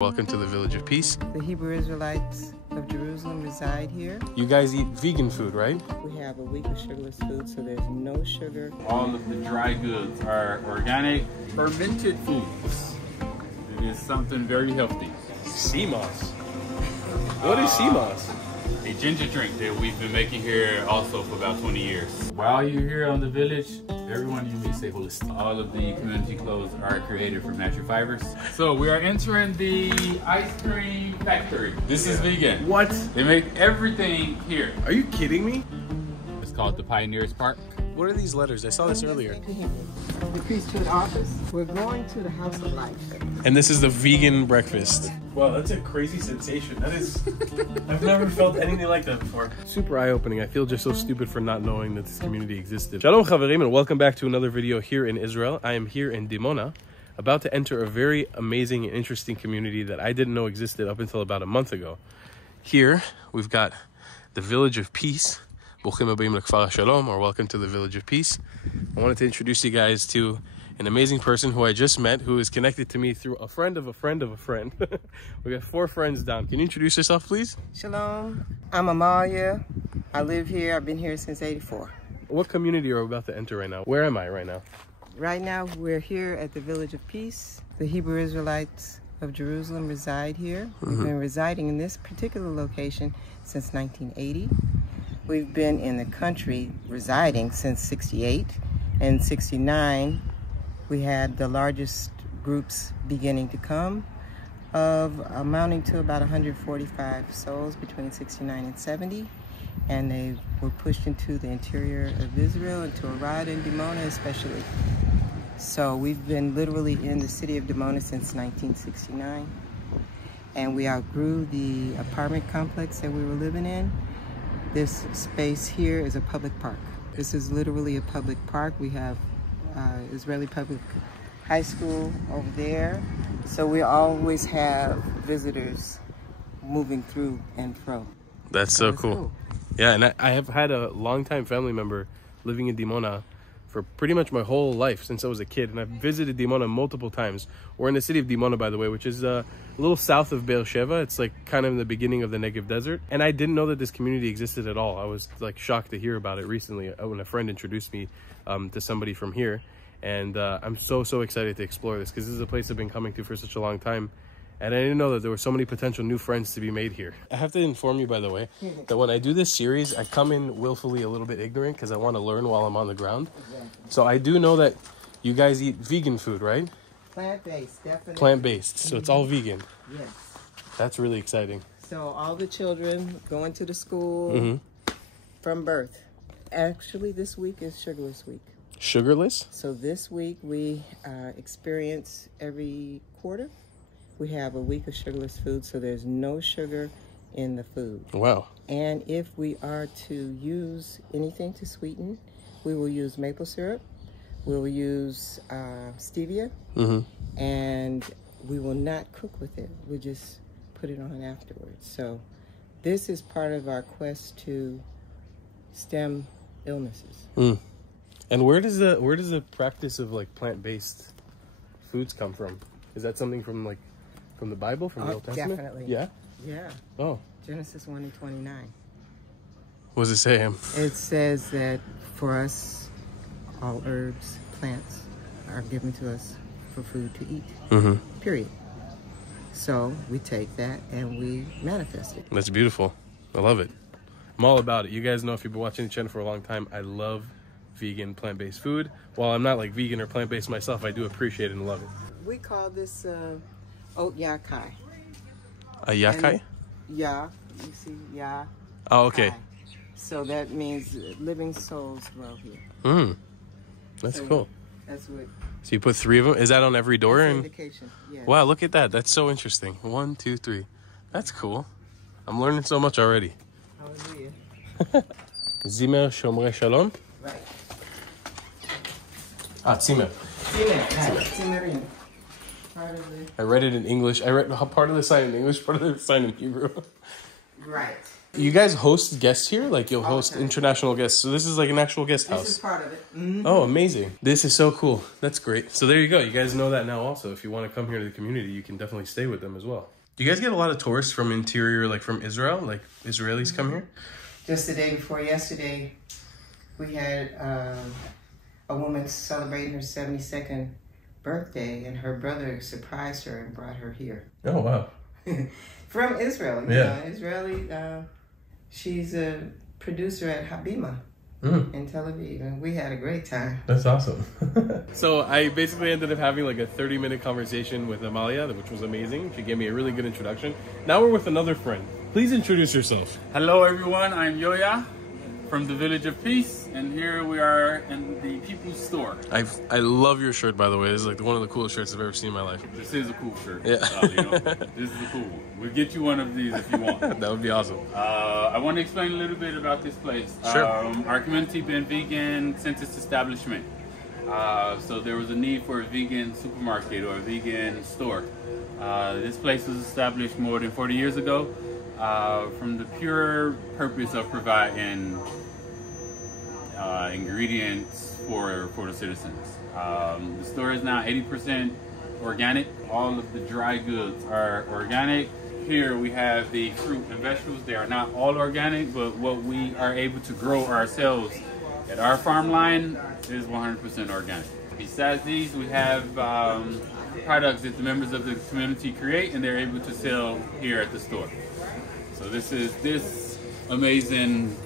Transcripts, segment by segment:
Welcome to the Village of Peace. The Hebrew Israelites of Jerusalem reside here. You guys eat vegan food, right? We have a week of sugarless food, so there's no sugar. All of the dry goods are organic, fermented foods. It is something very healthy. Sea moss. What is sea moss? A ginger drink that we've been making here also for about 20 years. While you're here on the village, everyone usually say holistic. All of the community clothes are created from natural fibers. So we are entering the ice cream factory. This is vegan. What? They make everything here. Are you kidding me? It's called the Pioneers Park. What are these letters? I saw this earlier. The priesthood office. We're going to the house of life. And this is the vegan breakfast. Wow, that's a crazy sensation. That is, I've never felt anything like that before. Super eye-opening. I feel just so stupid for not knowing that this community existed. Shalom Chaverim, and welcome back to another video here in Israel. I am here in Dimona, about to enter a very amazing and interesting community that I didn't know existed up until about a month ago. Here, we've got the Village of Peace. Bruchim Habayim Lekfar HaShalom, or welcome to the Village of Peace. I wanted to introduce you guys to an amazing person who I just met, who is connected to me through a friend of a friend of a friend. We got 4 friends down. Can you introduce yourself, please? Shalom. I'm Amalia. I live here. I've been here since '84. What community are we about to enter right now? Where am I right now? Right now, we're here at the Village of Peace. The Hebrew Israelites of Jerusalem reside here. We've been residing in this particular location since 1980. We've been in the country residing since '68. And '69, we had the largest groups beginning to come, of amounting to about 145 souls between '69 and '70. And they were pushed into the interior of Israel, into Arad and Dimona especially. So we've been literally in the city of Dimona since 1969. And we outgrew the apartment complex that we were living in. This space here is a public park. This is literally a public park. We have Israeli Public High School over there. So we always have visitors moving through and fro. That's so cool. Yeah, and I have had a longtime family member living in Dimona for pretty much my whole life since I was a kid, and I've visited Dimona multiple times. We're in the city of Dimona, by the way, which is a little south of Be'er Sheva. It's like kind of in the beginning of the Negev Desert, and I didn't know that this community existed at all. I was like shocked to hear about it recently when a friend introduced me to somebody from here, and I'm so excited to explore this because this is a place I've been coming to for such a long time. And I didn't know that there were so many potential new friends to be made here. I have to inform you, by the way, that when I do this series, I come in willfully a little bit ignorant because I want to learn while I'm on the ground. Exactly. So I do know that you guys eat vegan food, right? Plant-based, definitely. Plant-based, so it's all vegan. Yes. That's really exciting. So all the children going to the school from birth. Actually, this week is Sugarless Week. Sugarless? So this week we experience every quarter. We have a week of sugarless food, so there's no sugar in the food. Wow. And if we are to use anything to sweeten, we will use maple syrup, we will use stevia, and we will not cook with it. We just put it on afterwards. So this is part of our quest to stem illnesses. And where does the practice of like plant-based foods come from? Is that something from like from the Bible, from the Old Testament? Definitely. Yeah? Yeah. Oh. Genesis 1:29. What does it say? It says that for us, all herbs, plants are given to us for food to eat. Period. So we take that and we manifest it. That's beautiful. I love it. I'm all about it. You guys know if you've been watching the channel for a long time, I love vegan, plant-based food. While I'm not like vegan or plant-based myself, I do appreciate it and love it. We call this oat yakai. A yakai? Ya, you see, ya. Oh, okay. Kai. So that means living souls dwell here. That's cool. That's what. So you put 3 of them? Is that on every door? That's indication. Yeah. Wow, look at that. That's so interesting. 1, 2, 3. That's cool. I'm learning so much already. Hallelujah. Zimer Shomrei Shalom? Right. Zimer. Zimerin. I read it in English. I read part of the sign in English, part of the sign in Hebrew. Right. you guys host guests here? Like you'll All the host time. international guests. So this is like an actual guest This house. is part of it. Mm-hmm. Oh, amazing. This is so cool. That's great. So there you go. You guys know that now also. If you want to come here to the community, you can definitely stay with them as well. Do you guys get a lot of tourists from interior, like from Israel? Like Israelis come here? Just the day before yesterday, we had a woman celebrating her 72nd birthday, and her brother surprised her and brought her here. Oh, wow. From Israel. You know, Israeli. She's a producer at Habima in Tel Aviv, and we had a great time. That's awesome. So I basically ended up having like a 30-minute conversation with Amalia, which was amazing. She gave me a really good introduction. Now we're with another friend. Please introduce yourself. Hello everyone, I'm Yoya from the Village of Peace, and here we are in the People's Store. I love your shirt, by the way. This is like one of the coolest shirts I've ever seen in my life. This is a cool shirt. Yeah. This is a cool one. We'll get you one of these if you want. That would be awesome. I want to explain a little bit about this place. Sure. Our community been vegan since its establishment. So there was a need for a vegan supermarket or a vegan store. This place was established more than 40 years ago from the pure purpose of providing ingredients for the citizens. The store is now 80% organic. All of the dry goods are organic. Here we have the fruit and vegetables. They are not all organic, but what we are able to grow ourselves at our farm line is 100% organic. Besides these, we have products that the members of the community create and they're able to sell here at the store. So this is this amazing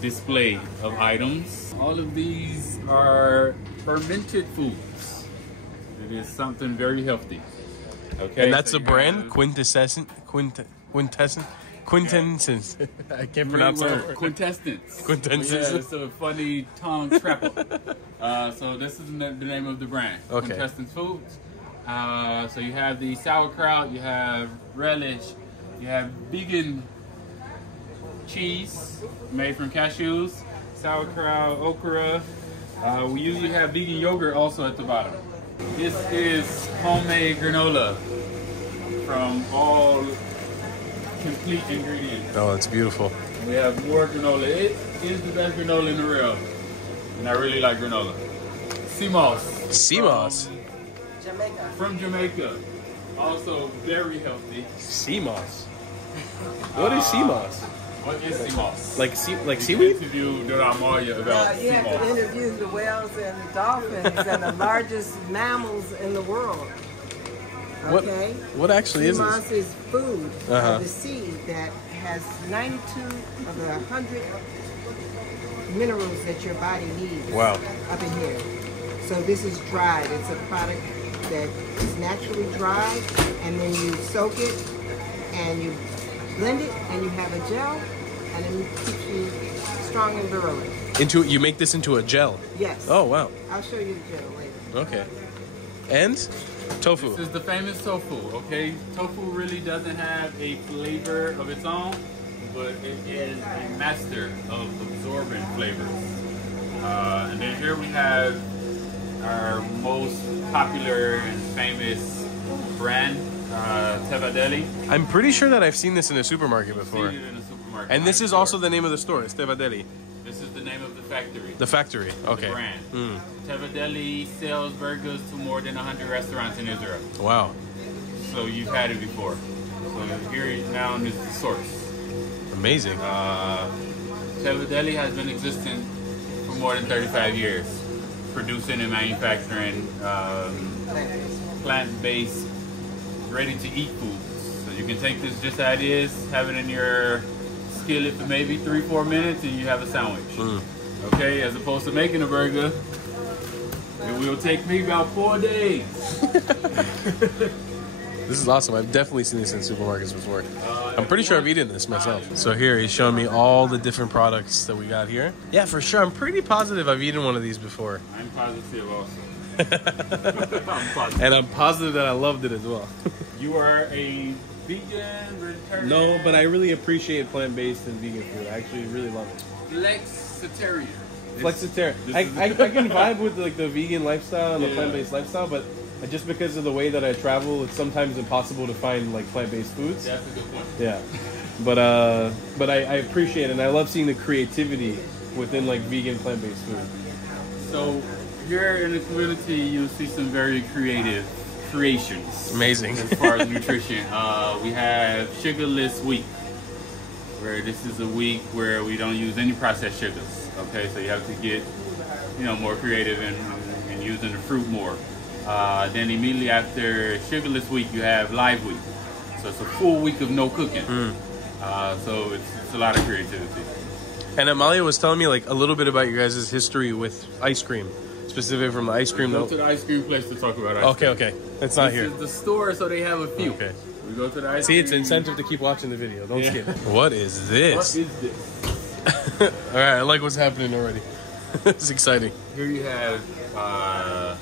display of items. All of these are fermented foods. It is something very healthy. Okay, And that's so a you brand? have- Quintessence? I can't pronounce Great that word. word. Quintessence. Quintessence. Yeah, it's a funny tongue trapper. So this is the name of the brand. Okay. Quintessence Foods. So you have the sauerkraut, you have relish, you have vegan cheese made from cashews, sauerkraut, okra. We usually have vegan yogurt also at the bottom. This is homemade granola from all complete ingredients. Oh, that's beautiful. We have more granola. It is the best granola in the world. And I really like granola. Sea moss. Sea moss. Jamaica. From Jamaica. Also very healthy. Sea moss. What is sea moss? What is sea moss? Like We seaweed? interviewed Amalia about You sea have to moss. interview the whales and the dolphins and the largest mammals in the world. What Okay? what actually is Sea this? moss is food Uh-huh. of the sea that has 92 of the 100 minerals that your body needs Wow. up in here. So this is dried. It's a product that is naturally dried, and then you soak it and you blend it and you have a gel, and it keeps you strong and virulent. You make this into a gel. Yes. Oh wow. I'll show you the gel later. Okay. And tofu. This is the famous tofu, okay? Tofu really doesn't have a flavor of its own, but it is a master of absorbing flavors. And then here we have our most popular and famous brand, Tevadeli. I'm pretty sure that I've seen this in a supermarket Seen before. it in a supermarket. And this is store. also the name of the store. It's Tevadeli. This is the name of the factory. The factory. Okay. The brand. Mm. Tevadeli sells burgers to more than 100 restaurants in Israel. Wow. So you've had it before. So here now is the source. Amazing. Tevadeli has been existing for more than 35 years, producing and manufacturing plant-based, ready-to-eat foods. So you can take this just as it is, have it in your skillet for maybe 3-4 minutes, and you have a sandwich. Mm. Okay, as opposed to making a burger, it will take me about 4 days. This is awesome. I've definitely seen this in supermarkets before. I'm pretty sure I've eaten this myself. So here he's showing me all the different products that we got here. Yeah, for sure. I'm pretty positive I've eaten one of these before. I'm positive also. I'm positive. And I'm positive that I loved it as well. You are a vegan, vegetarian? No, but I really appreciate plant-based and vegan food. I actually really love it. Flexitarian. Flexitarian. This I is- can vibe with like the vegan lifestyle and the Yeah. plant-based lifestyle, but just because of the way that I travel, it's sometimes impossible to find like plant-based foods. That's a good point. Yeah. but I appreciate it, and I love seeing the creativity within like vegan plant-based food. So here in the community, you'll see some very creative creations. Amazing. As far as nutrition, we have sugarless week, where this is a week where we don't use any processed sugars. Okay, so you have to get, more creative and using the fruit more. Then immediately after sugarless week, you have live week. So it's a full week of no cooking. So it's a lot of creativity. And Amalia was telling me like a little bit about your guys' history with ice cream, specifically from the ice cream. We go to the ice cream place to talk about ice cream. Okay. It's not here. This is the store, so they have a few. Okay. We go to the ice See, cream. it's incentive to keep watching the video. Don't skip. What is this? What is this? All right, I like what's happening already. It's exciting. Here you have a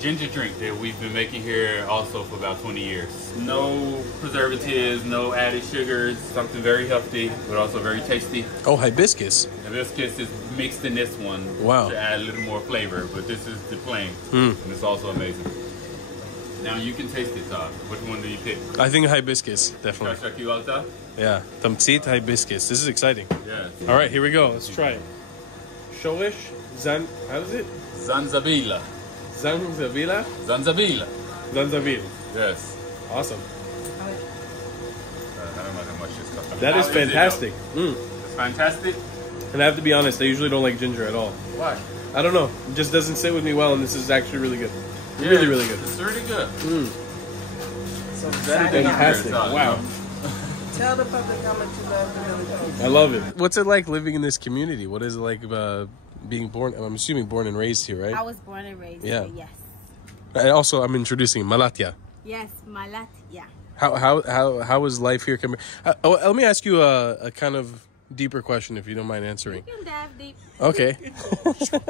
ginger drink that we've been making here also for about 20 years. No preservatives, no added sugars, something very healthy, but also very tasty. Oh, hibiscus. Hibiscus is mixed in this one to add a little more flavor, but this is the plain, and it's also amazing. Now you can taste it, Todd. Which one do you pick? I think hibiscus, definitely. Yeah, tamtzit hibiscus. This is exciting. Yes. All right, here we go. Let's try it. Sholish, how is it? Zanzabila. Zanzabila? Zanzabila. Zanzabil. Yes. Awesome. I don't know how much this costs. That is fantastic. It's fantastic. And I have to be honest, I usually don't like ginger at all. Why? I don't know. It just doesn't sit with me well, and this is actually really good. Yeah, really, really good. It's really good. So fantastic. Wow. Tell the public how much you love the village. I love it. What's it like living in this community? What is it like being born? I'm assuming born and raised here, right? I was born and raised here, yes. And also, I'm introducing Malatya. Yes, Malatya. How is life here? Let me ask you a kind of deeper question, if you don't mind answering. You can dive deep. Okay.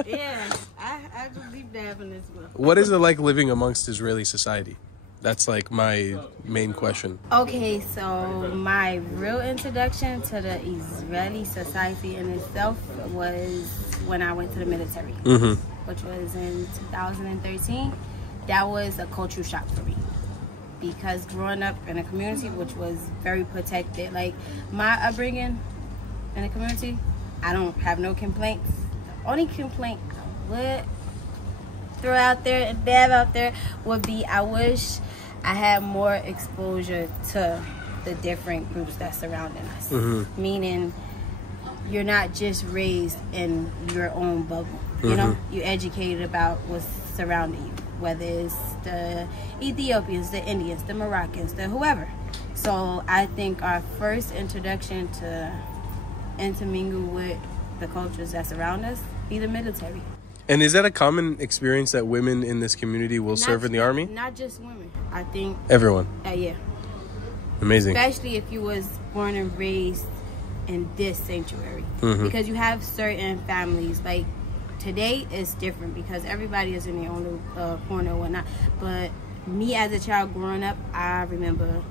Yeah, I go deep dive in this one. What is it like living amongst Israeli society? That's like my main question. Okay, so my real introduction to the Israeli society in itself was when I went to the military, which was in 2013. That was a cultural shock for me, because growing up in a community which was very protected, like my upbringing in the community, I don't have no complaints. The only complaint I would throw out there and dab out there would be, I wish I had more exposure to the different groups that's surrounding us. Meaning, you're not just raised in your own bubble. You know, you're educated about what's surrounding you, whether it's the Ethiopians, the Indians, the Moroccans, the whoever. So I think our first introduction to intermingle with the cultures that surround us be the military. And is that a common experience that women in this community will serve in the army? Not just women. I think everyone. Yeah. Amazing. Especially if you was born and raised in this sanctuary, because you have certain families. Like today is different because everybody is in their own little corner or whatnot. But me as a child growing up, I remember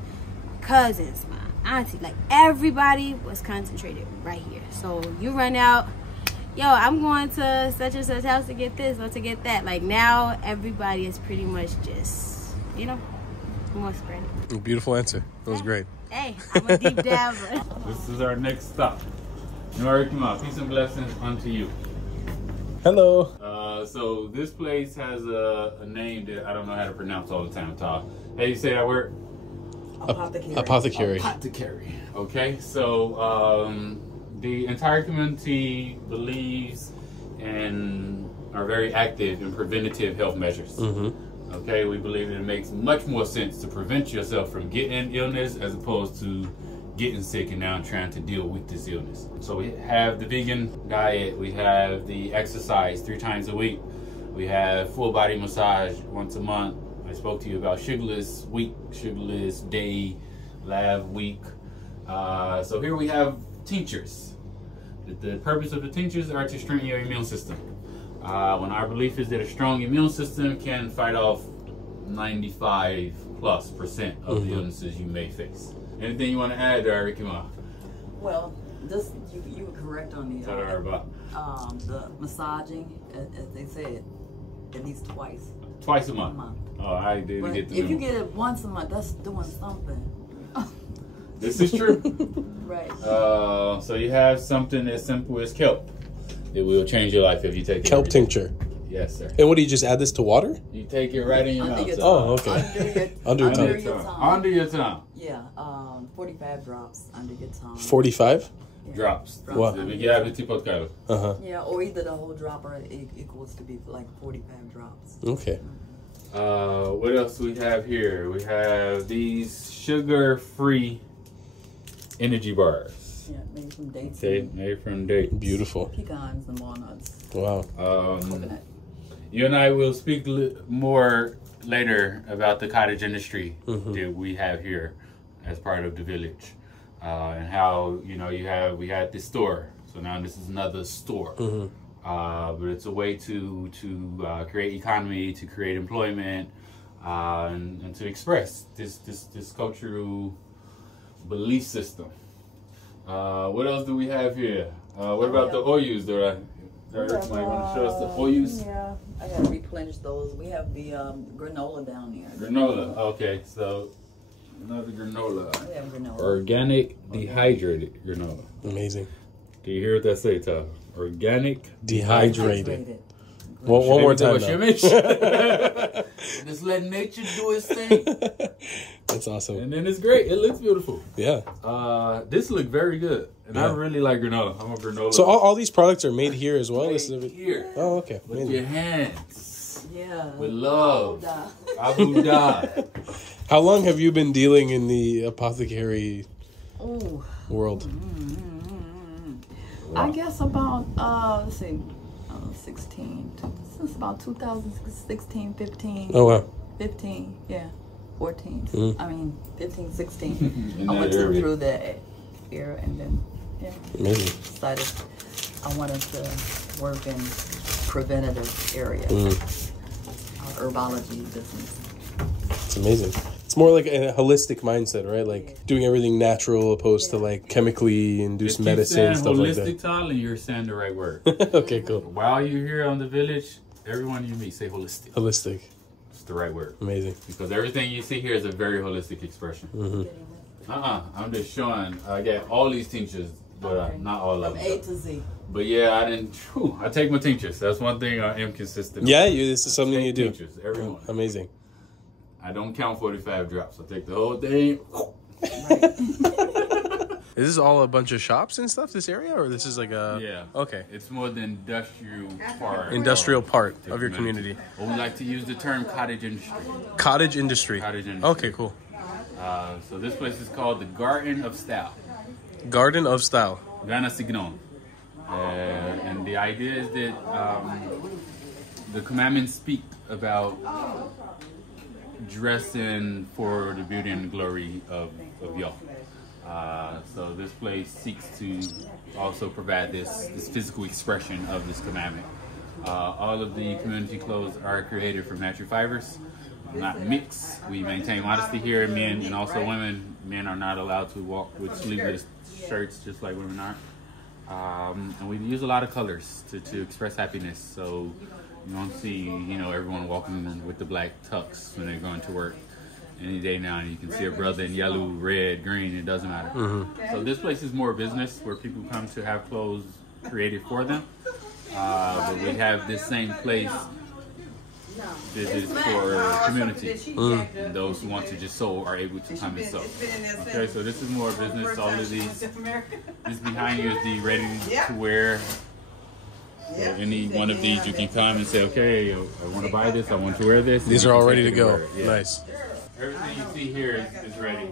cousins, my auntie, like everybody was concentrated right here. So you run out, yo, I'm going to such and such house to get this or to get that. Like now everybody is pretty much just, more spread. Beautiful answer. That was great. Hey, I'm a deep diver. This is our next stop. Peace and blessings unto you. Hello. So this place has a name that I don't know how to pronounce all the time, Todd. How you say that word? Apothecary. Apothecary. Okay, so the entire community believes and are very active in preventative health measures. Okay, we believe that it makes much more sense to prevent yourself from getting illness as opposed to getting sick and now trying to deal with this illness. So we have the vegan diet, we have the exercise 3 times a week, we have full body massage once a month. I spoke to you about sugarless week, sugarless day, lab week. So here we have tinctures. The purpose of the tinctures are to strengthen your immune system. When our belief is that a strong immune system can fight off 95+% of the illnesses you may face. Anything you want to add there, Rikima? Well, this you were correct on the massaging, as they said, at least twice. Twice a month. Oh, I didn't get to if you get it once a month, that's doing something. This is true. Right. So you have something as simple as kelp. It will change your life if you take it. Kelp tincture. Yes, sir. And what do you just add this to water? You take it right in your mouth. Oh, okay. Under your tongue. Under your tongue. Yeah. 45 drops under your tongue. 45? Yeah. Drops. Wow. Yeah, or either the whole drop or it equals to be like 45 drops. Okay. What else we have here? We have these sugar-free energy bars. Yeah, made from dates. Okay, made from dates. Beautiful. Pecans and walnuts. Wow. Coconut. You and I will speak more later about the cottage industry that we have here as part of the village, and how we had this store. So now this is another store. But it's a way to create economy, to create employment, and to express this cultural belief system. What else do we have here? What about the oyus? Want to show us the oyus? Yeah, I gotta replenish those. We have the granola down there. Granola. Okay, so another granola. We have granola. Organic dehydrated granola. Amazing. Do you hear what that say, Tom? Organic Dehydrated. One more time. Just let nature do its thing. That's awesome. And then it's great. It looks beautiful. Yeah. This look very good. And I really like granola. I'm a granola. So all these products are made here as well? Here. Oh, okay. With Amazing. your hands. Yeah. With love. Abu Dha. How long have you been dealing in the apothecary world? I guess about, let's see, 16. Since about 2016, 15. Oh, wow. 15, yeah. 14. I mean, 15, 16. I went through that era and then, Amazing. decided I wanted to work in preventative area. Herbology business. It's amazing. It's more like a holistic mindset, right? Like doing everything natural opposed to like chemically induced medicine, stuff like that. Holistic, Tyler, you're saying the right word. Okay, cool. While you're here on the village, everyone you meet say holistic. Holistic. It's the right word. Amazing. Because everything you see here is a very holistic expression. I'm just showing. I got all these tinctures, but not all of them. From A to Z. But yeah, I take my tinctures. That's one thing I am consistent. Yeah, this is something you do. Tinctures, everyone. Amazing. I don't count 45 drops. I take the whole thing. Is this all a bunch of shops and stuff, this area? Or this is like a... Yeah. Okay. It's more the industrial part. Industrial part of your community. Or we like to use the term cottage industry. Cottage industry. Cottage industry. Okay, cool. So this place is called the Garden of Style. Garden of Style. Gana Signon. And the idea is that the commandments speak about dressing for the beauty and glory of Yah. So this place seeks to also provide this physical expression of this commandment. All of the community clothes are created from natural fibers, not mixed. We maintain modesty here, men and also women. Men are not allowed to walk with sleeveless shirts just like women are. And we use a lot of colors to express happiness. So you won't see, everyone walking with the black tux when they're going to work. Any day now, you can see a brother in yellow, red, green, it doesn't matter. So this place is more business where people come to have clothes created for them. But we have this same place that is for community. And those who want to just sew are able to come and sew. Okay, so this is more business. All of these, this behind you is the ready to wear. So any one of these you can come and say, okay, I want to buy this, I want to wear this. These are all ready to go. Nice. Everything you see here is ready.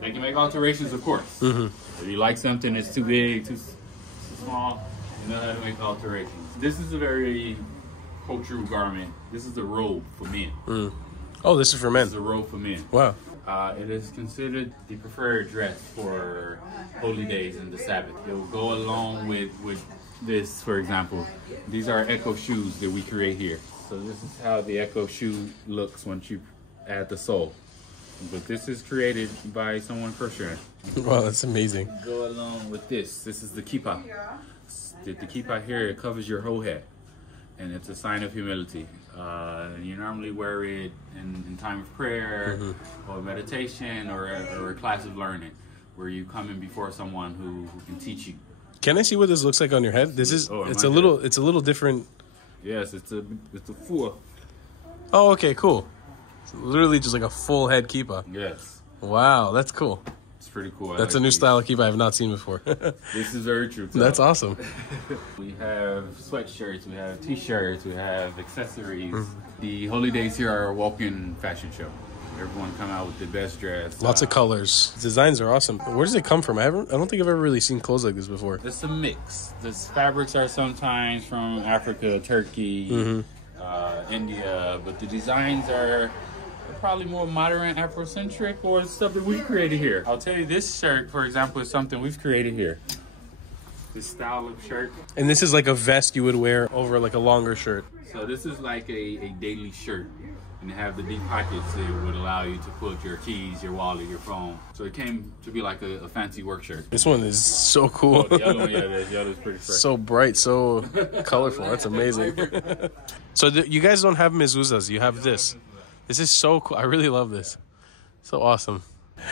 They can make alterations, of course. If you like something that's too big, too small, you know how to make alterations. This is a very cultural garment. This is a robe for men. Oh, this is for men. This is a robe for men. Wow. It is considered the preferred dress for holy days and the Sabbath. It will go along with this, for example. These are echo shoes that we create here. So this is how the echo shoe looks once you add the sole. But this is created by someone crocheting. Wow, that's amazing. Go along with this. This is the kippah. The kippah here, it covers your whole head. and it's a sign of humility. You normally wear it in time of prayer or meditation or a class of learning, where you come in before someone who can teach you. Can I see what this looks like on your head? This is it's a little different. Yes, it's a full. Oh, okay, cool. It's literally just like a full head kippah. Yes. Wow, that's cool. It's pretty cool. That's a new style of kippah I have not seen before. This is very true. That's awesome. We have sweatshirts, we have t-shirts, we have accessories. The Holy Days here are a walk-in fashion show. Everyone come out with the best dress. Lots of colors. Designs are awesome. Where does it come from? I don't think I've ever really seen clothes like this before. It's a mix. The fabrics are sometimes from Africa, Turkey, India, but the designs are probably more modern, Afrocentric, or stuff that we created here. I'll tell you, this shirt, for example, is something we've created here. This style of shirt. And this is like a vest you would wear over like a longer shirt. So this is like a daily shirt. And they have the deep pockets that would allow you to put your keys, your wallet, your phone. So it came to be like a fancy work shirt. This one is so cool. Oh, the yellow, yeah, the yellow is pretty fresh. So bright, so colorful. That's amazing. So you guys don't have mezuzahs. You have this. This is so cool. I really love this. So awesome.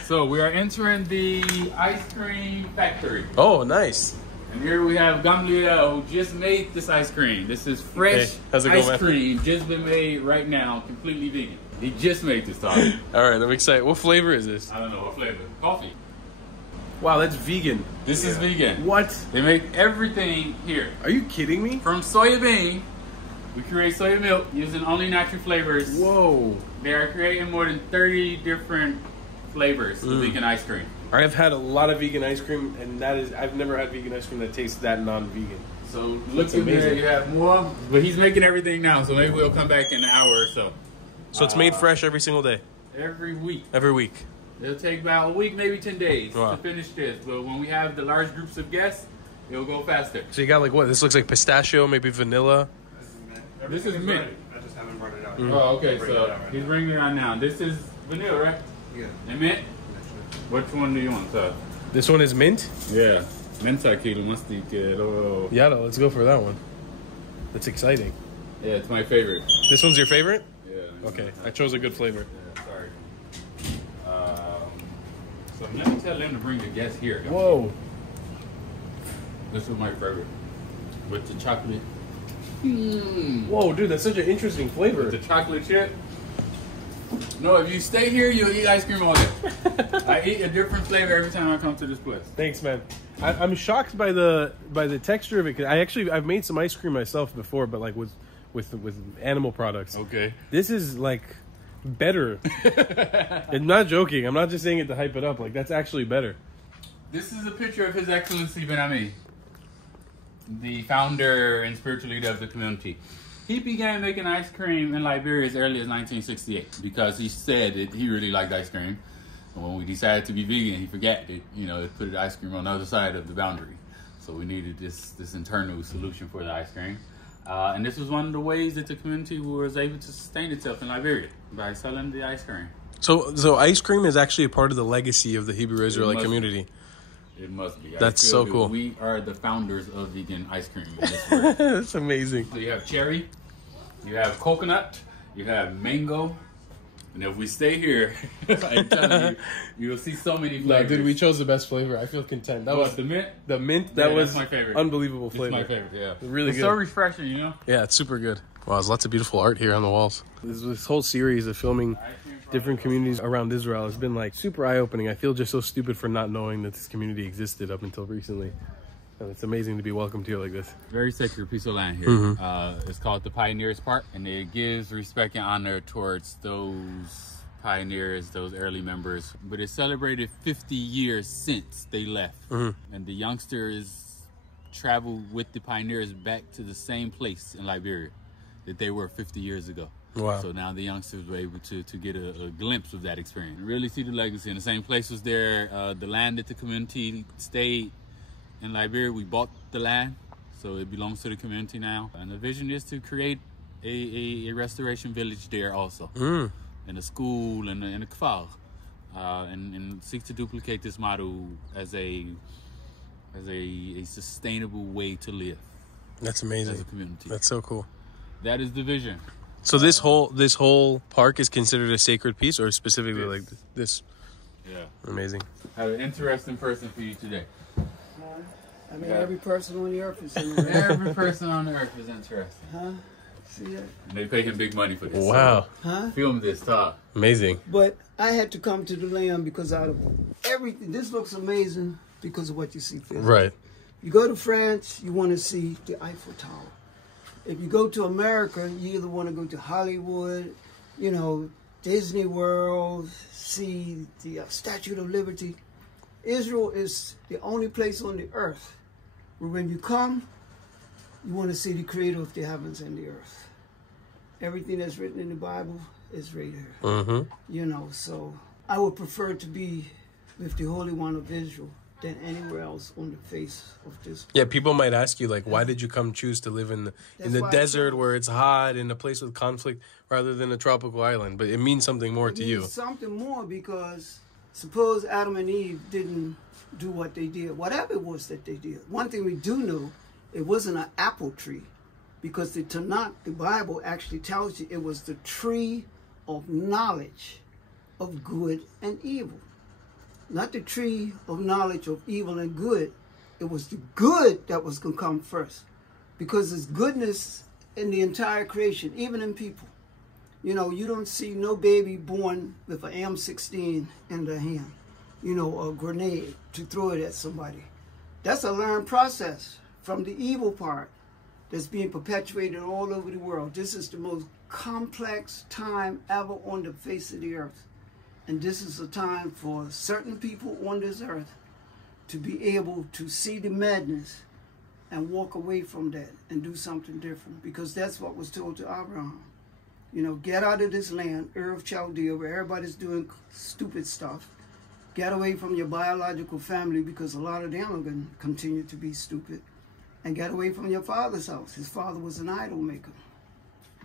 So we are entering the ice cream factory. Oh, nice. And here we have Gamliel, who just made this ice cream. This is fresh ice cream, just been made right now, completely vegan. He just made this time. All right, I'm excited. What flavor is this? I don't know what flavor. Coffee. Wow, that's vegan. This is vegan. What? They make everything here. Are you kidding me? From soya bean, we create soya milk using only natural flavors. Whoa. They are creating more than 30 different flavors of vegan ice cream. I've had a lot of vegan ice cream, and I've never had vegan ice cream that tastes that non-vegan. So look at there, you have more, but he's making everything now, so maybe we'll come back in an hour or so. So it's made fresh every single day? Every week. Every week. It'll take about a week, maybe 10 days to finish this, but when we have the large groups of guests, it'll go faster. So you got like what? This looks like pistachio, maybe vanilla. This is mint. I just haven't brought it out. Oh, okay, so he's bringing it on now. This is vanilla, right? Yeah. And mint? Which one do you want, sir? This one is mint? Yeah. Mensa kilo masti kilo. Yeah, let's go for that one. That's exciting. Yeah, it's my favorite. This one's your favorite? Yeah. Okay, I chose a good flavor. Yeah, sorry. So let me tell them to bring the guests here. Whoa. This is my favorite. With the chocolate. Whoa, dude, that's such an interesting flavor. With the chocolate chip. No, if you stay here, you'll eat ice cream all day. I eat a different flavor every time I come to this place. Thanks, man. I'm shocked by the texture of it. Cause I've made some ice cream myself before, but like with animal products. Okay. This is like better. I'm not joking. I'm not just saying it to hype it up. Like that's actually better. This is a picture of His Excellency Ben Ami, the founder and spiritual leader of the community. He began making ice cream in Liberia as early as 1968 because he said that he really liked ice cream. And when we decided to be vegan, he forgot that, they put the ice cream on the other side of the boundary. So we needed this internal solution for the ice cream. And this was one of the ways that the community was able to sustain itself in Liberia, by selling the ice cream. So ice cream is actually a part of the legacy of the Hebrew Israelite community. It must be. That's so cool. We are the founders of vegan ice cream. That's amazing. So you have cherry, you have coconut, you have mango, and if we stay here, I'm telling you, you'll see so many flavors. Dude, we chose the best flavor. I feel content. That was the mint. The mint. That was my favorite. Unbelievable flavor. It's my favorite. Yeah, really it's good. So refreshing, Yeah, it's super good. Wow, there's lots of beautiful art here on the walls. This whole series of filming different communities around Israel has been like super eye-opening. I feel just so stupid for not knowing that this community existed up until recently. And it's amazing to be welcomed here like this. Very sacred piece of land here. It's called the Pioneers Park, and it gives respect and honor towards those pioneers, those early members. But it celebrated 50 years since they left. And the youngsters traveled with the pioneers back to the same place in Liberia that they were 50 years ago. Wow. So now the youngsters were able to get a glimpse of that experience. Really see the legacy. And the same place was there. The land that the community stayed in Liberia, we bought the land, so it belongs to the community now. And the vision is to create a restoration village there also, and a school and a kfar, and seek to duplicate this model as a sustainable way to live. That's amazing. As a community. That's so cool. That is the vision. So this whole park is considered a sacred piece, or specifically like this? Yeah. Amazing. I have an interesting person for you today. I mean, every person on the earth is interesting. Every person on the earth is interesting. Huh? See that? And they pay him big money for this. Wow. Huh? Film this talk. Amazing. But I had to come to the land because out of everything, this looks amazing because of what you see physically. Right. You go to France, you want to see the Eiffel Tower. If you go to America, you either want to go to Hollywood, you know, Disney World, see the Statue of Liberty. Israel is the only place on the earth where when you come, you want to see the creator of the heavens and the earth. Everything that's written in the Bible is right here. Mm-hmm. You know, so I would prefer to be with the Holy One of Israel than anywhere else on the face of this. Yeah, people might ask you, like, why did you come choose to live in the desert where it's hot, in a place with conflict, rather than a tropical island? But it means something more to you. Something more, because suppose Adam and Eve didn't do what they did, whatever it was that they did. One thing we do know, it wasn't an apple tree, because the Tanakh, the Bible, actually tells you it was the tree of knowledge of good and evil. Not the tree of knowledge of evil and good. It was the good that was going to come first. Because there's goodness in the entire creation, even in people. You know, you don't see no baby born with an M16 in their hand. You know, a grenade to throw it at somebody. That's a learned process from the evil part that's being perpetuated all over the world. This is the most complex time ever on the face of the earth. And this is a time for certain people on this earth to be able to see the madness and walk away from that and do something different. Because that's what was told to Abraham. You know, get out of this land, Ur of Chaldea, where everybody's doing stupid stuff. Get away from your biological family, because a lot of them are going to continue to be stupid. And get away from your father's house. His father was an idol maker.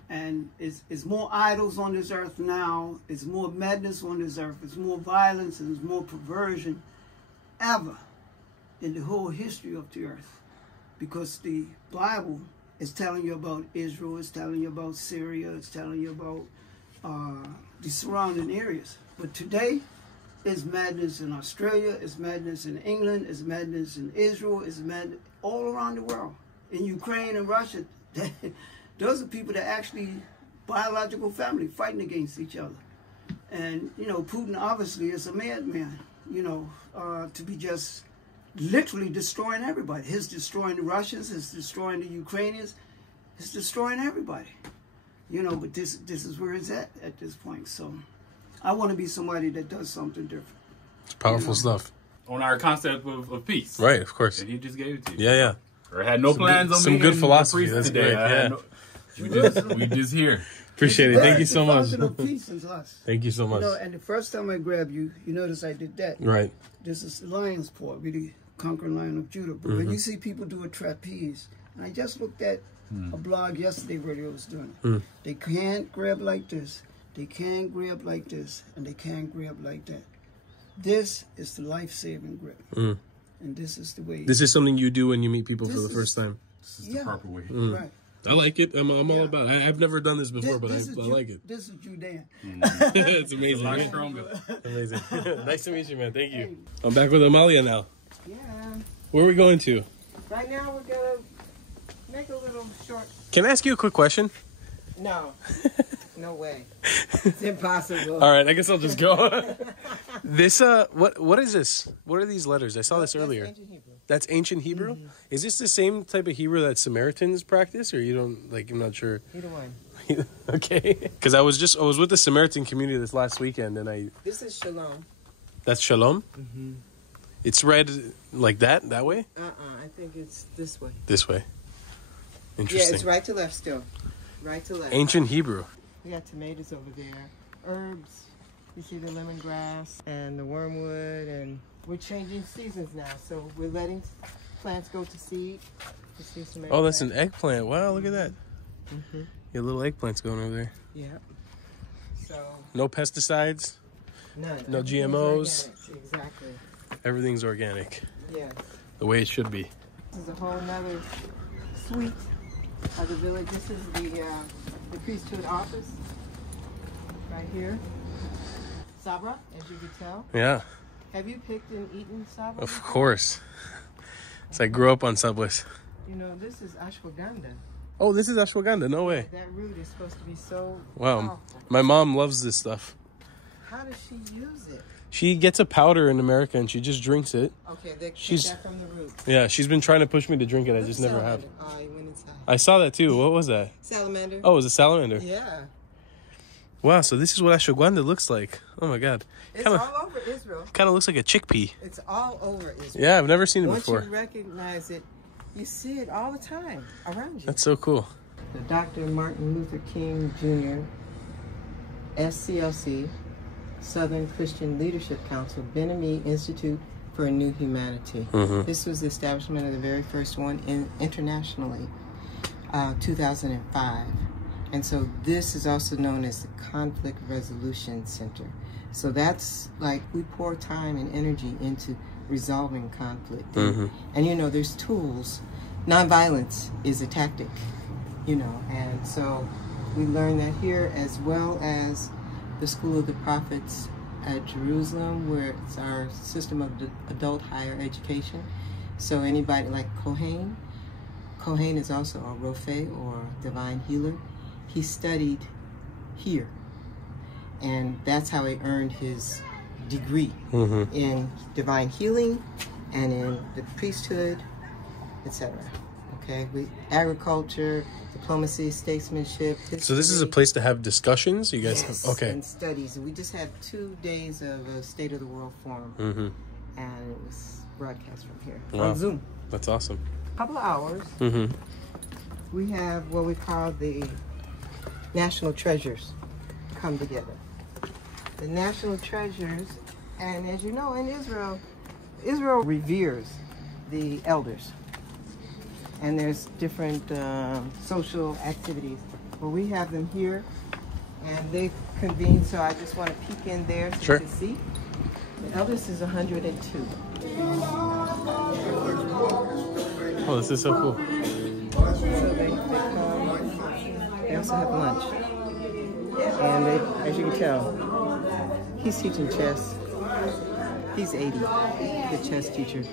And it's more idols on this earth now. It's more madness on this earth. It's more violence and it's more perversion ever in the whole history of the earth. Because the Bible is telling you about Israel. It's telling you about Syria. It's telling you about the surrounding areas. But today, it's madness in Australia. It's madness in England. It's madness in Israel. It's madness all around the world. In Ukraine and Russia. Those are people that actually, biological family, fighting against each other. And, you know, Putin obviously is a madman, you know, to be just literally destroying everybody. He's destroying the Russians, he's destroying the Ukrainians, he's destroying everybody. You know, but this is where it's at this point. So I want to be somebody that does something different. It's powerful stuff. On our concept of peace. Right, of course. And he just gave it to you. Yeah, yeah. Or had no plans on some good philosophy. That's today. great. Yeah. We just here. Appreciate it. Thank you so much. Peace and us. Thank you so much. You know, and the first time I grabbed you, you notice I did that. Right. This is the lion's paw, really conquering lion of Judah. But when you see people do a trapeze, and I just looked at a blog yesterday where they was doing it. They can't grab like this, they can't grab like this, and they can't grab like that. This is the life-saving grip. And this is the way. This is something you do when you meet people for the first time. This is the proper way. Right. I like it. I'm all about it. I've never done this before, but I like it. This is Judean. It's amazing. A lot stronger. Amazing. Nice to meet you, man. Thank you. I'm back with Amalia now. Yeah. Where are we going to? Right now we're gonna make a little short. Can I ask you a quick question? No. No way. It's impossible. All right, I guess I'll just go. This what is this? What are these letters? I saw this earlier. Ancient Hebrew. That's ancient Hebrew? Is this the same type of Hebrew that Samaritans practice, or you don't like? I'm not sure. Either one. Okay. Because I was with the Samaritan community this last weekend, and This is Shalom. That's Shalom. It's read like that way. I think it's this way. This way. Yeah, Interesting. it's right to left still. Right to left. Ancient Hebrew. We got tomatoes over there, herbs. You see the lemongrass and the wormwood, and we're changing seasons now. So we're letting plants go to seed. You see some Oh, that's an eggplant. Wow, look at that. Your little eggplants going over there. Yeah. So No pesticides. none. No Everything's GMOs. organic. Exactly. Everything's organic. Yes. The way it should be. This is a whole nother sweet of the village. This is the priesthood office right here. Sabra, as you can tell. Yeah. Have you picked and eaten sabra? Of course. So I grew up on Subways. You know, this is ashwagandha. Oh, this is ashwagandha. No way. That root is supposed to be so Wow. powerful. My mom loves this stuff. How does she use it? She gets a powder in America and she just drinks it. Okay, they She's- take that from the root. Yeah, she's been trying to push me to drink it. I just never have. Oh, you went inside. I saw that too. What was that? Salamander. Oh, it was a salamander. Yeah. Wow, so this is what ashwagandha looks like. Oh my god. It's all over Israel. Kind of looks like a chickpea. It's all over Israel. Yeah, I've never seen it Once before. you recognize it, you see it all the time around you. That's so cool. The Dr. Martin Luther King Jr., SCLC, Southern Christian Leadership Council, Ben-Ami Institute for a New Humanity. This was the establishment of the very first one internationally, 2005. And so this is also known as the Conflict Resolution Center. So that's like we pour time and energy into resolving conflict. And you know, there's tools. Nonviolence is a tactic, you know, and so we learn that here, as well as the School of the Prophets at Jerusalem, where it's our system of adult higher education. So anybody like Kohen is also a Rofe, or divine healer. He studied here, and that's how he earned his degree in divine healing and in the priesthood, etc. Okay, agriculture, diplomacy, statesmanship. History. So this is a place to have discussions? You guys have, okay. And studies. We just had 2 days of a State of the World Forum, and it was broadcast from here on Zoom. That's awesome. A couple of hours. We have what we call the National Treasures come together. The National Treasures, and as you know, in Israel reveres the elders. And there's different social activities. Well, we have them here, and they convene, so I just want to peek in there so you can see. The eldest is 102. Oh, this is so cool. So they come, they also have lunch. And they, as you can tell, he's teaching chess. He's 80, the chess teacher.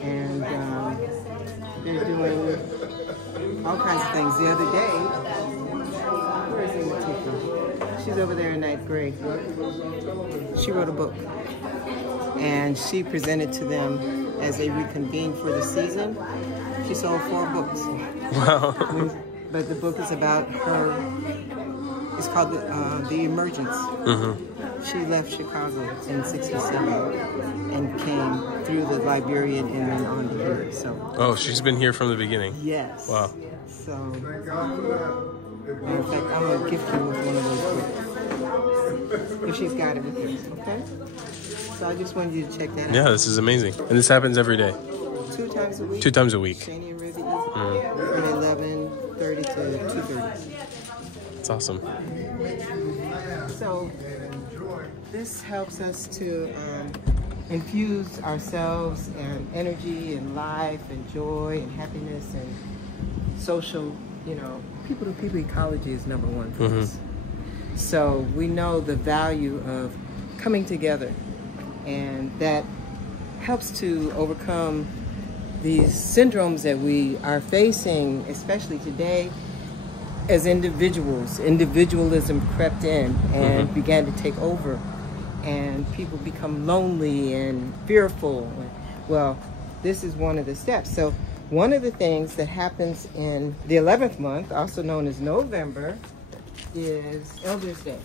And they're doing all kinds of things. The other day, where is Latifah? She's over there in 9th grade. She wrote a book. And she presented to them as they reconvened for the season. She sold 4 books. Wow. But the book is about her, it's called The Emergence. She left Chicago in '67 and came through the Liberian and then on to here. So. Oh, she's been here from the beginning. Yes. Wow. So, in fact, I'm going to gift you with one of those books. If she's got it with her, okay? So I just wanted you to check that out. Yeah, this is amazing. And this happens every day? 2 times a week. 2 times a week. Shani and Ruby, from 11:30 to 2:30. That's awesome. So this helps us to infuse ourselves and energy and life and joy and happiness and social, you know, people-to-people ecology is number 1 for us. So we know the value of coming together, and that helps to overcome these syndromes that we are facing, especially today. As individuals, individualism crept in and began to take over, and people become lonely and fearful. Well, this is one of the steps. So one of the things that happens in the 11th month, also known as November, is Elders Day.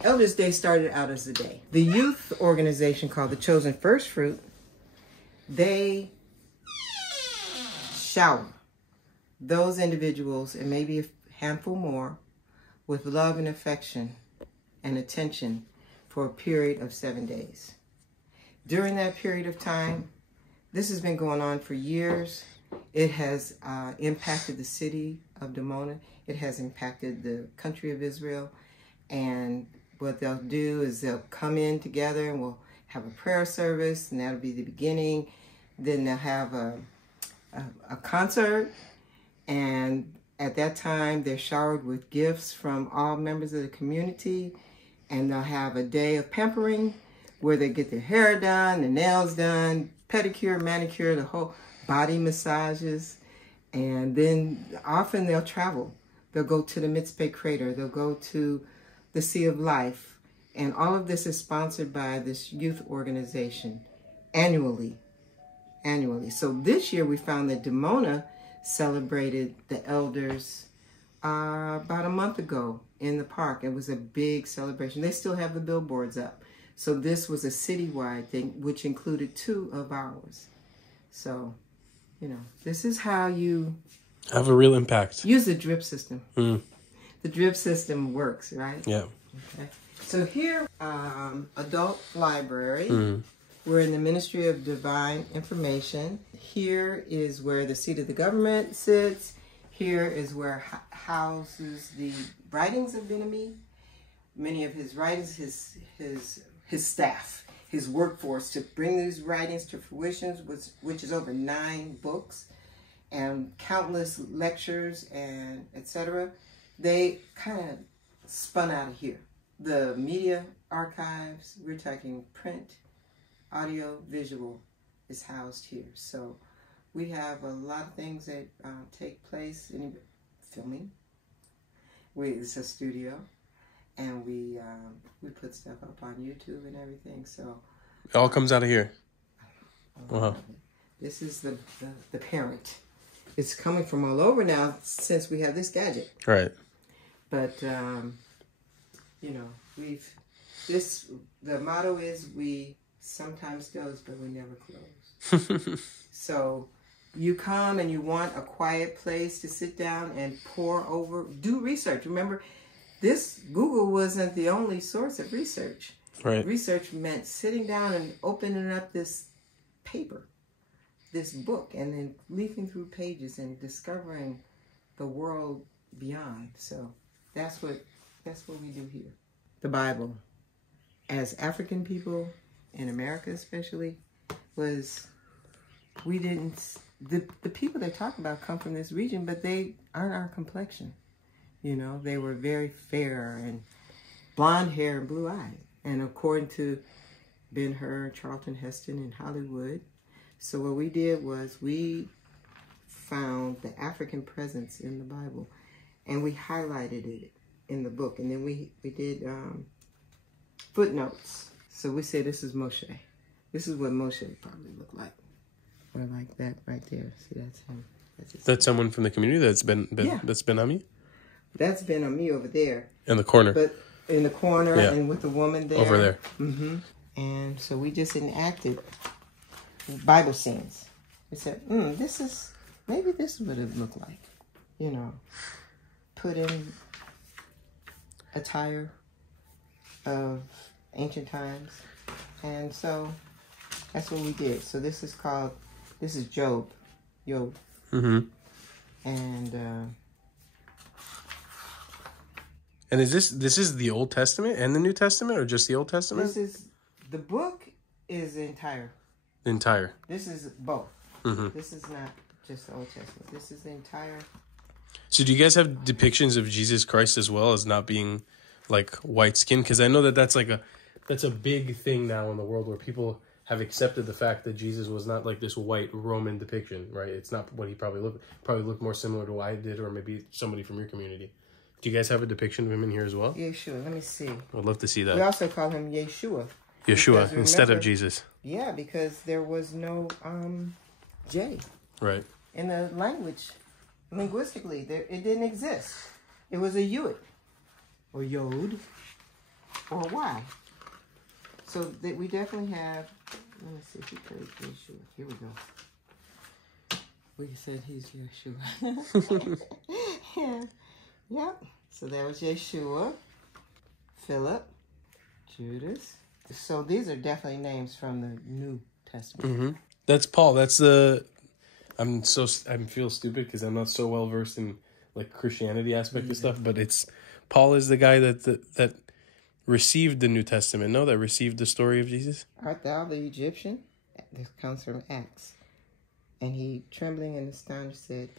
Elders Day started out as a day. The youth organization called the Chosen First Fruit, they shower those individuals, and maybe a handful more, with love and affection and attention for a period of 7 days. During that period of time, this has been going on for years. It has impacted the city of Dimona. It has impacted the country of Israel. And what they'll do is they'll come in together and we'll have a prayer service, and that'll be the beginning. Then they'll have a concert, and At that time, they're showered with gifts from all members of the community, and they'll have a day of pampering where they get their hair done, their nails done, pedicure, manicure, the whole body massages. And then often they'll travel. They'll go to the Mitzpe Crater. They'll go to the Sea of Life. And all of this is sponsored by this youth organization annually. So this year we found that Dimona celebrated the elders about a month ago in the park. It was a big celebration. They still have the billboards up. So this was a citywide thing, which included 2 of ours. So, you know, this is how you have a real impact. Use the drip system. The drip system works, right? Yeah. Okay. So here, adult library. We're in the Ministry of Divine Information. Here is where the seat of the government sits. Here is where houses the writings of Ben-Ami. Many of his writings, his staff, his workforce to bring these writings to fruition, which is over 9 books and countless lectures and etc. They kind of spun out of here. The media archives, we're talking print, audio, visual, is housed here. So we have a lot of things that take place in filming. It's a studio, and we put stuff up on YouTube and everything. So it all comes out of here. Wow. This is the parent. It's coming from all over now since we have this gadget. Right. But you know, the motto is we sometimes close, but we never close. So you come and you want a quiet place to sit down and pore over, do research. Remember, Google wasn't the only source of research. Right. Research meant sitting down and opening up this paper, this book, and then leafing through pages and discovering the world beyond. So that's what we do here. The Bible, as African people, in America especially, the people they talk about come from this region, but they aren't our complexion. You know, they were very fair and blonde hair and blue eyes. And according to Ben-Hur, Charlton Heston in Hollywood. So what we did was we found the African presence in the Bible, and we highlighted it in the book. And then we did footnotes. So we say this is Moshe. This is what Moshe probably looked like. Or like that right there. See, that's him. That's someone from the community that's Ben-Ami? That's Ben-Ami over there. In the corner. But in the corner, yeah. And with the woman there. Over there. Mm-hmm. And so we just enacted Bible scenes. We said, maybe this is what it looked like. You know, put in attire of ancient times. And so that's what we did. So this is Job. Mm-hmm. And is this is the Old Testament and the New Testament, or just the Old Testament? The book is entire. The entire. This is both. Mm-hmm. This is not just the Old Testament. This is the entire. So do you guys have depictions of Jesus Christ as well as not being like white skin? Because I know that's a big thing now in the world where people have accepted the fact that Jesus was not like this white Roman depiction, right? It's not what he probably looked. Probably looked more similar to what I did, or maybe somebody from your community. Do you guys have a depiction of him in here as well? Yeshua. Let me see. I'd love to see that. We also call him Yeshua. Yeshua instead of Jesus. Yeah, because there was no J. Right. In the language, linguistically, it didn't exist. It was a Yud, or Yod, or Y. So that we definitely have. Let me see if he played Yeshua. Here we go. We said he's Yeshua. Yeah. Yep. So that was Yeshua, Philip, Judas. So these are definitely names from the New Testament. Mm-hmm. That's Paul. That's the. I feel stupid because I'm not so well versed in like Christianity aspect of stuff. But Paul is the guy that received the New Testament. No, that received the story of Jesus. Art thou the Egyptian? This comes from Acts. And he, trembling and astonished, said,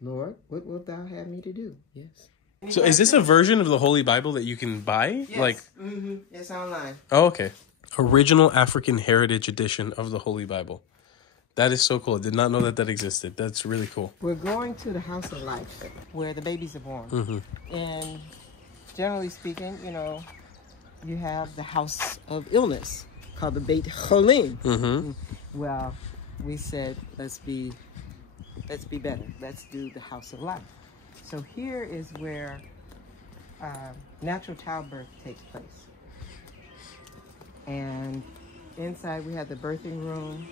Lord, what wilt thou have me to do? Yes. So is this a version of the Holy Bible that you can buy? Yes. Like, It's online. oh, okay. Original African Heritage Edition of the Holy Bible. That is so cool. I did not know that that existed. That's really cool. We're going to the house of life where the babies are born. And generally speaking, you know, you have the house of illness called the Beit Cholim. Well, we said, let's be better. Let's do the house of life. So here is where natural childbirth takes place. And inside we have the birthing room.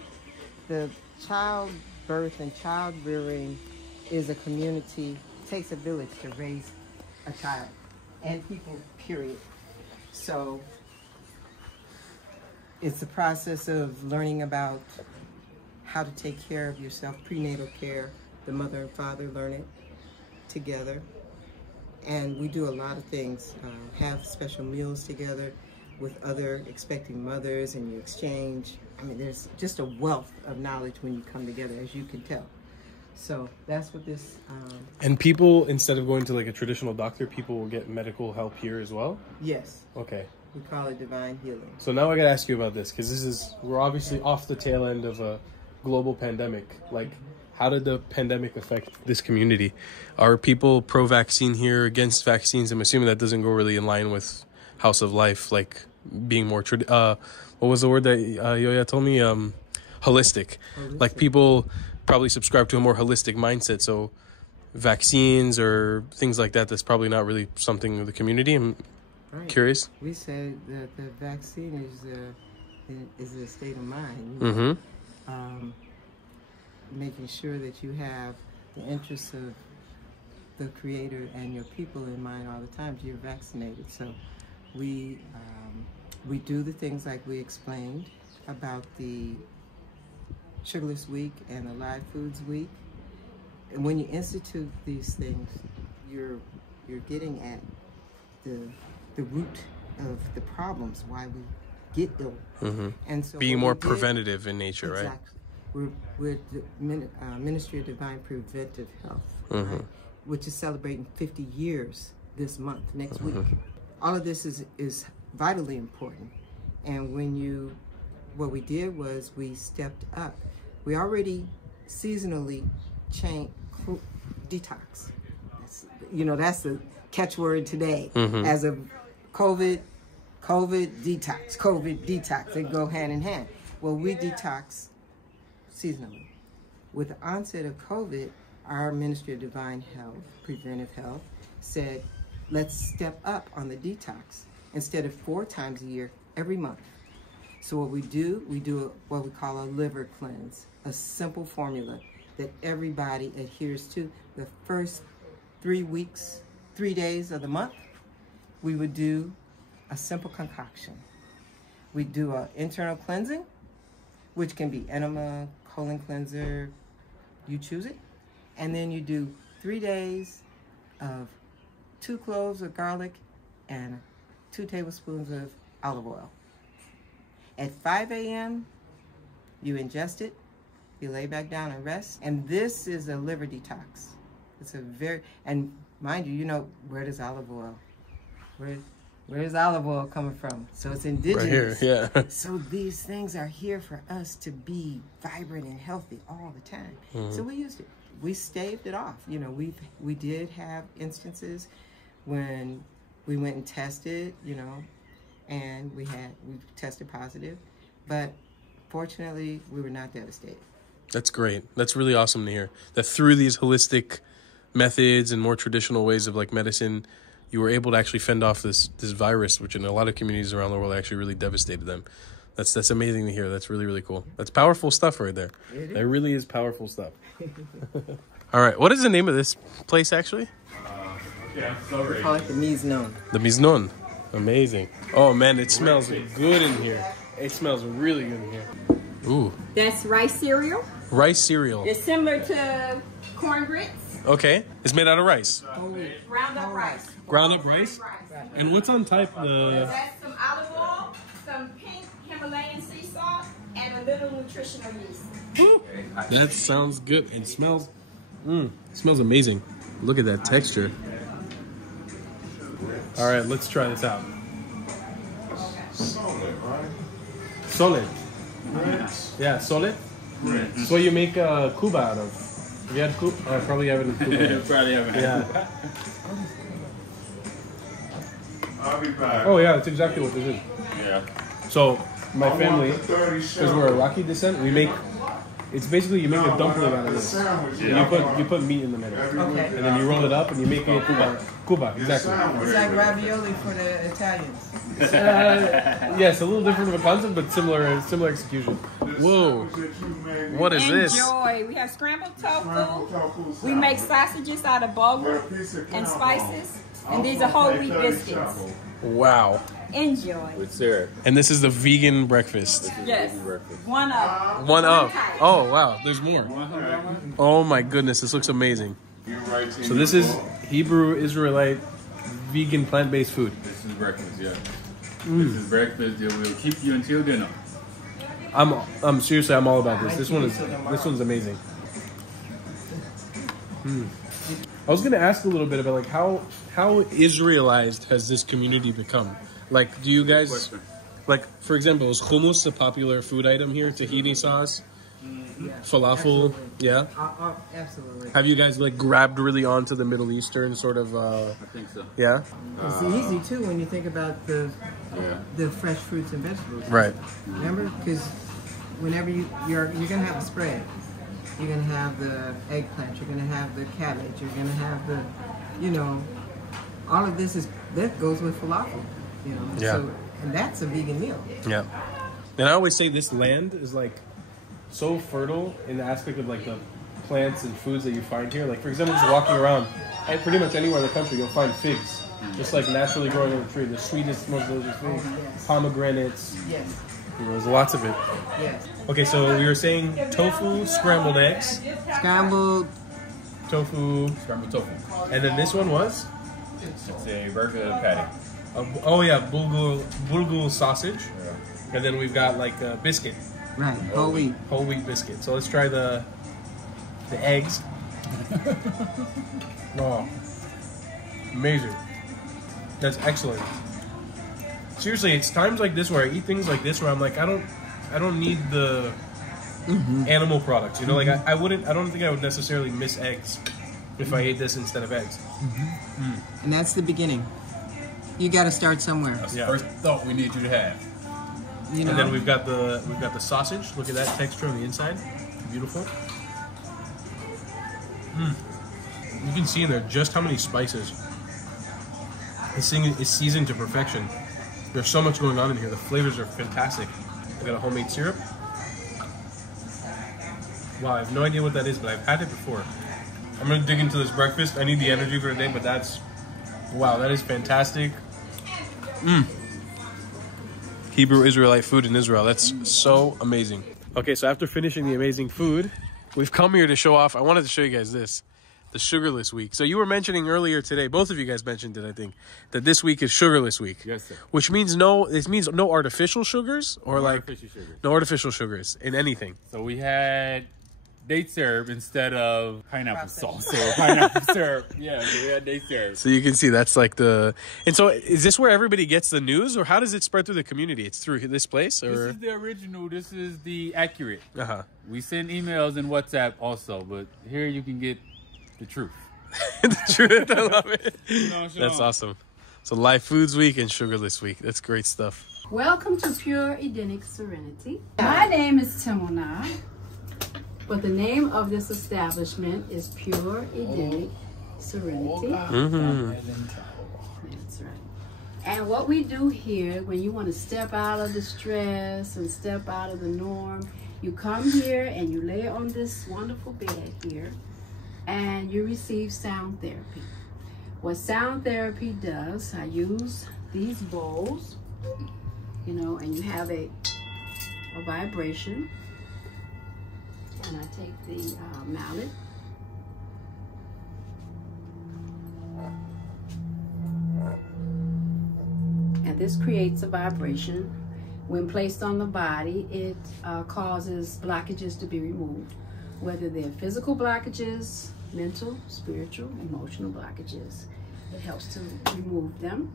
The childbirth and child rearing is a community, takes a village to raise a child and people, period. So it's a process of learning about how to take care of yourself, prenatal care. The mother and father learn it together. And we do a lot of things, have special meals together with other expecting mothers, and you exchange. I mean, there's just a wealth of knowledge when you come together, as you can tell. So that's what this... And people, instead of going to like a traditional doctor, people will get medical help here as well? Yes. Okay. We call it divine healing. So now I gotta ask you about this, because we're obviously off the tail end of a global pandemic. Like, how did the pandemic affect this community? Are people pro-vaccine here, against vaccines? I'm assuming that doesn't go really in line with House of Life, like being more what was the word that Yoya told me? Holistic. Like, people probably subscribe to a more holistic mindset. So vaccines or things like that, that's probably not really something of the community. I'm curious. We said that the vaccine is a state of mind. You know? Making sure that you have the interests of the Creator and your people in mind all the time. You're vaccinated. So we do the things like we explained about the Sugarless Week and the Live Foods Week. And when you institute these things, you're getting at the root of the problems, why we get ill. And so being more preventative in nature, exactly. right? We're the Ministry of Divine Preventive Health, right? Which is celebrating 50 years this month, next week. All of this is vitally important. And what we did was we stepped up. We already seasonally changed detox. That's the catchword today. As of COVID detox, they go hand in hand. Well, we detox seasonally. With the onset of COVID, our Ministry of Divine Health, Preventive Health, said, let's step up on the detox. Instead of 4 times a year, every month. So what we do what we call a liver cleanse, a simple formula that everybody adheres to. The first 3 days of the month, we would do a simple concoction. We do an internal cleansing, which can be enema, colon cleanser, you choose it. And then you do 3 days of 2 cloves of garlic and 2 tablespoons of olive oil. At 5 a.m., you ingest it, you lay back down and rest. And this is a liver detox. It's and mind you, where does olive oil? Where is olive oil coming from? So it's indigenous. Right here, yeah. So these things are here for us to be vibrant and healthy all the time. So we used it. We staved it off. We did have instances when we went and tested, and we tested positive, but fortunately we were not devastated. That's great. That's really awesome to hear. That through these holistic methods and more traditional ways of like medicine, you were able to actually fend off this virus, which in a lot of communities around the world actually really devastated them. That's amazing to hear. That's really, really cool. That's powerful stuff right there. That really is powerful stuff. All right. What is the name of this place actually? We call it the Miznon. The Miznon. Amazing. Oh man, it smells good in here. It smells really good in here. Ooh. That's rice cereal. Rice cereal. It's similar to corn grits. Okay. It's made out of rice. Ground up rice. Ground up rice? And what's on top? That's some olive oil, some pink Himalayan sea salt, and a little nutritional yeast. That sounds good. It smells It smells amazing. Look at that texture. All right, let's try this out. Solid. Yeah, solid. So you make Cuba out of. Have you had Cuba? Oh, I probably haven't in Cuba. Probably haven't. Yeah. Oh yeah, that's exactly what this is. Yeah. So my family, because we're Iraqi descent, we make. It's basically you make a dumpling out of this. You put meat in the middle, Okay. and then you roll it up and you make it Cuba, exactly. It's like ravioli for the Italians. Yes, a little different of a concept, but similar execution. Whoa, what is this? Enjoy. We have scrambled tofu. We make sausages out of bulgur and spices. And these are whole wheat biscuits. Wow. Enjoy. With syrup. And this is the vegan breakfast. Yes. One of. One up. Oh wow, there's more. Oh my goodness, this looks amazing. So this is Hebrew Israelite vegan plant-based food. This is breakfast, yeah. This is breakfast that will keep you until dinner. I'm seriously, I'm all about this. This one's amazing. I was gonna ask a little bit about like how Israelized has this community become? Like, do you guys like, for example, is hummus a popular food item here? Tahini sauce, falafel, yeah. Absolutely. Have you guys like grabbed really onto the Middle Eastern sort of? I think so. Yeah. It's easy too when you think about the fresh fruits and vegetables. Right. Remember, because whenever you're gonna have a spread. You're gonna have the eggplant. You're gonna have the cabbage. You're gonna have the, all of this that goes with falafel. Yeah. So, and that's a vegan meal. Yeah. And I always say this land is like so fertile in the aspect of like the plants and foods that you find here. Like for example, just walking around, pretty much anywhere in the country, you'll find figs, just like naturally growing on the tree. The sweetest, most delicious fig. Yes. Pomegranates. Yes. There's lots of it. Yes. Okay, so we were saying tofu, scrambled eggs, Scrambled. tofu, Scrambled tofu. and then this one was? It's a burger patty. Oh yeah, bulgur sausage. And then we've got like a biscuit, Right. Whole wheat. biscuit. So let's try the eggs. Oh, amazing. That's excellent. Seriously, it's times like this where I eat things like this where I'm like, I don't need the animal products. Like I don't think I would necessarily miss eggs if I ate this instead of eggs. And that's the beginning. You got to start somewhere. That's the first thought we need you to have. And then we've got the sausage. Look at that texture on the inside. Beautiful. You can see in there just how many spices. This thing is seasoned to perfection. There's so much going on in here. The flavors are fantastic. I got a homemade syrup. Wow, I have no idea what that is, but I've had it before. I'm gonna dig into this breakfast. I need the energy for the day, but wow, that is fantastic. Hebrew Israelite food in Israel. That's so amazing. Okay, so after finishing the amazing food, we've come here to show off. I wanted to show you guys this. The sugarless week. So you were mentioning earlier today, both of you guys mentioned it, I think, that this week is sugarless week. Yes, sir. Which means no artificial sugars or no artificial sugars in anything. So we had date syrup instead of pineapple sauce or pineapple syrup. Yeah, so we had date syrup. So you can see that's like and so is this where everybody gets the news, or how does it spread through the community? It's through this place, or? This is the original. This is the accurate. Uh-huh. We send emails and WhatsApp also, but here you can get the truth. The truth, I love it. Shalom. That's awesome. So Live Foods Week and Sugarless Week. That's great stuff. Welcome to Pure Edenic Serenity. My name is Timona, but the name of this establishment is Pure Edenic Serenity. That's right. And what we do here, when you want to step out of the stress and step out of the norm, you come here and you lay on this wonderful bed here, and you receive sound therapy. What sound therapy does, I use these bowls, and you have a vibration. And I take the mallet. And this creates a vibration. When placed on the body, it causes blockages to be removed, whether they're physical blockages mental, spiritual, emotional blockages. It helps to remove them.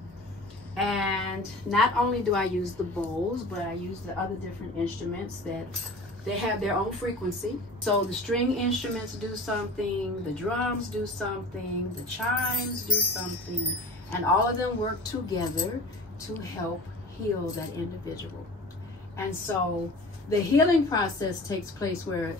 And not only do I use the bowls, but I use the other different instruments that they have their own frequency. So the string instruments do something, the drums do something, the chimes do something, and all of them work together to help heal that individual. And so the healing process takes place where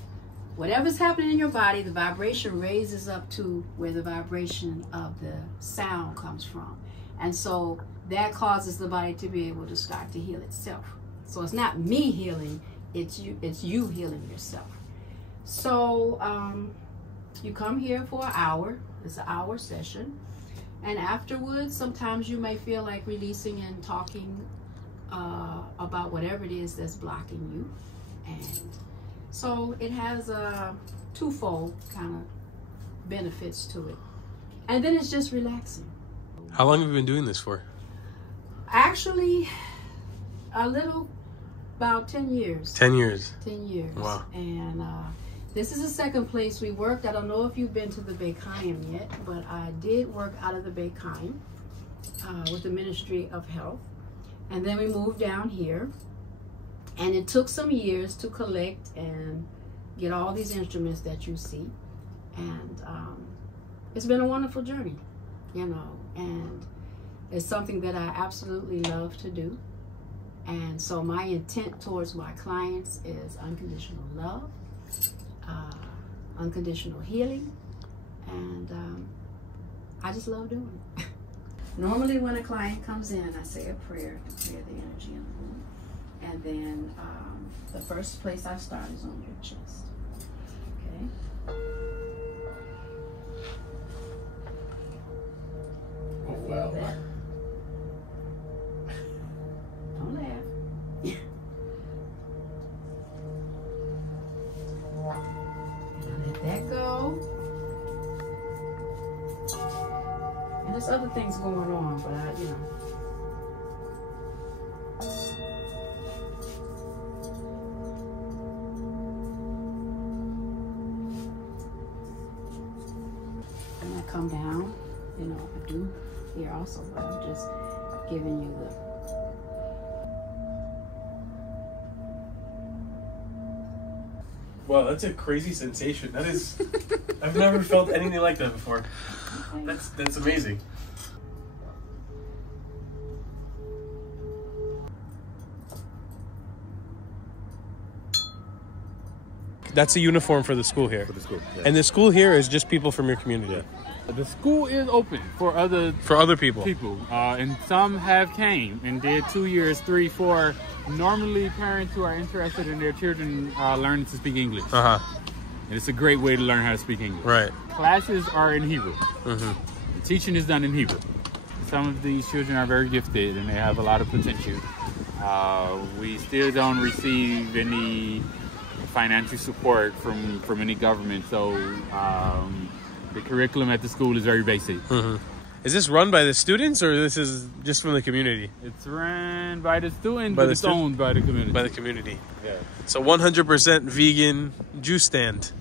whatever's happening in your body, the vibration raises up to where the vibration of the sound comes from. And so that causes the body to be able to start to heal itself. So it's not me healing, it's you healing yourself. So you come here for an hour. It's an hour session. And afterwards, sometimes you may feel like releasing and talking about whatever it is that's blocking you. And so it has a twofold kind of benefits to it. And then it's just relaxing. How long have you been doing this for? Actually, about 10 years. 10 years. 10 years. Wow. And this is the second place we worked. I don't know if you've been to the Beikayim yet, but I did work out of the Beikayim with the Ministry of Health. And then we moved down here. And it took some years to collect and get all these instruments that you see. And it's been a wonderful journey, you know, and it's something that I absolutely love to do. And so my intent towards my clients is unconditional love, unconditional healing, and I just love doing it. Normally when a client comes in, I say a prayer to clear the energy in the room. And then the first place I start is on your chest. Okay? Oh, wow. Don't laugh. Let that go. And there's other things going on, but you know. And I come down, you know, I do here also, but I'm just giving you the. Wow, that's a crazy sensation. That is, I've never felt anything like that before. That's amazing. That's a uniform for the school here. For the school, yeah. And the school here is just people from your community. Yeah. The school is open for other people. And some have came and did 2 years, 3, 4. Normally, parents who are interested in their children learning to speak English. And it's a great way to learn how to speak English. Right. Classes are in Hebrew. The teaching is done in Hebrew. Some of these children are very gifted and they have a lot of potential. We still don't receive any financial support from any government, so the curriculum at the school is very basic. Is this run by the students or this is just from the community? It's run by the students, but it's owned by the community. By the community. Yeah. So 100% vegan juice stand.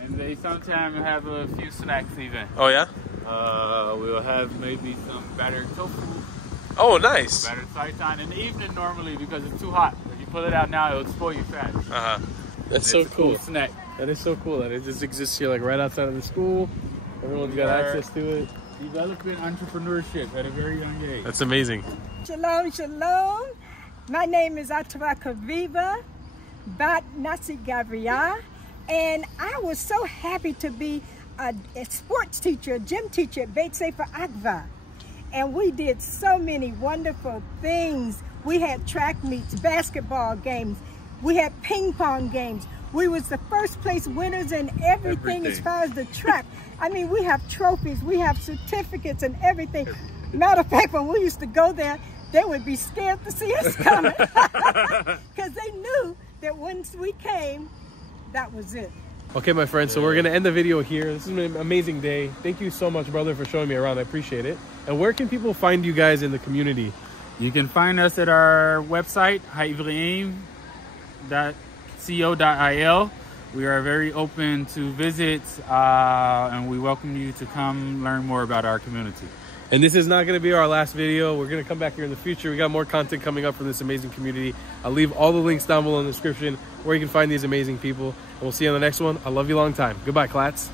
And they sometimes have a few snacks even. Oh yeah? We'll have maybe some battered tofu. Oh, nice. Battered seitan in the evening normally because it's too hot. If you pull it out now, it'll spoil your fat. That's so cool. Cool snack. That is so cool that it just exists here, like right outside of the school. Everyone's got access to it. Developing entrepreneurship at a very young age. That's amazing. Shalom, shalom. My name is Atara Kaviva Bat Nasi Gavriya, and I was so happy to be a sports teacher, a gym teacher at Beit Sefer Akva. And we did so many wonderful things. We had track meets, basketball games, we had ping pong games. We was the first place winners in everything as far as the track. I mean, we have trophies, we have certificates and everything. Matter of fact, when we used to go there, they would be scared to see us coming because they knew that once we came, that was it. Okay, my friends, so we're going to end the video here. This is an amazing day. Thank you so much, brother, for showing me around. I appreciate it. And where can people find you guys in the community? You can find us at our website, haivreim.co.il. We are very open to visits, and we welcome you to come learn more about our community. And this is not going to be our last video. We're going to come back here in the future. We got more content coming up from this amazing community. I'll leave all the links down below in the description where you can find these amazing people. And we'll see you on the next one. I love you long time. Goodbye, Clats.